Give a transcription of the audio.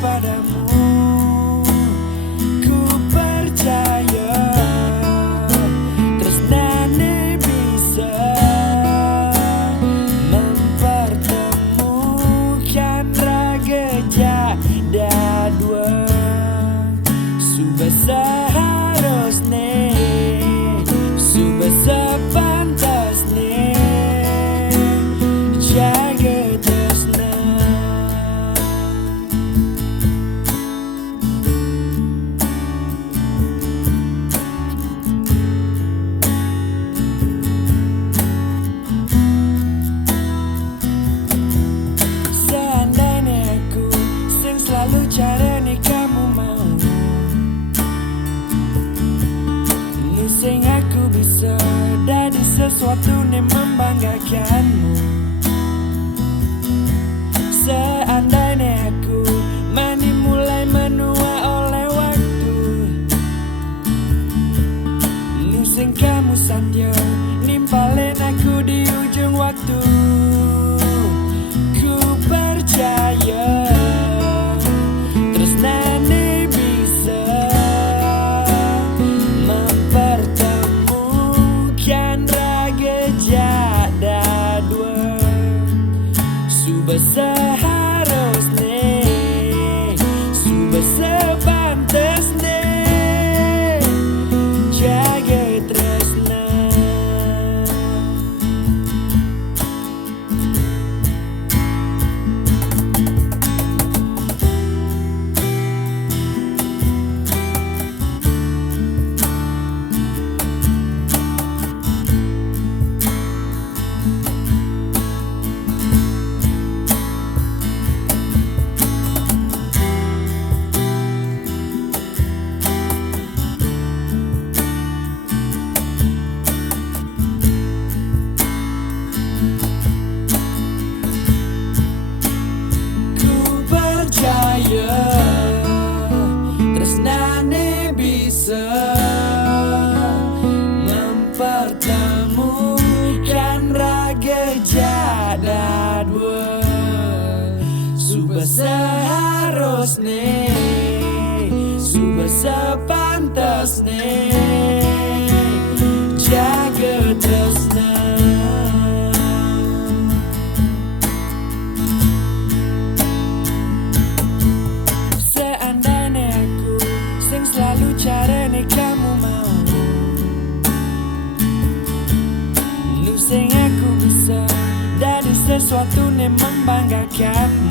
padamu. Ku percaya tresnane bisa mempertemukan raga jada dua. Sudah seharusnya, sudah sepantasnya jaga tresna. Seandainya aku sing selalu carane kamu mau, sing aku bisa dari sesuatu yang membanggakanmu. Seandainya aku mani mulai menua oleh waktu, lu sing kamu satya nimpalin aku di ujung waktu. Ku percaya tresnane bisa mempertemukan raga jada dua. Sudah seharusnya, sudah sepantasnya jaga tresna. Tresnane bisa mempertemukan raga jada dua. Sudah seharusnya, sudah sepantasnya jaga tresna. Selalu carane kamu mau, lu sing aku bisa dari sesuatu yang membanggakanmu.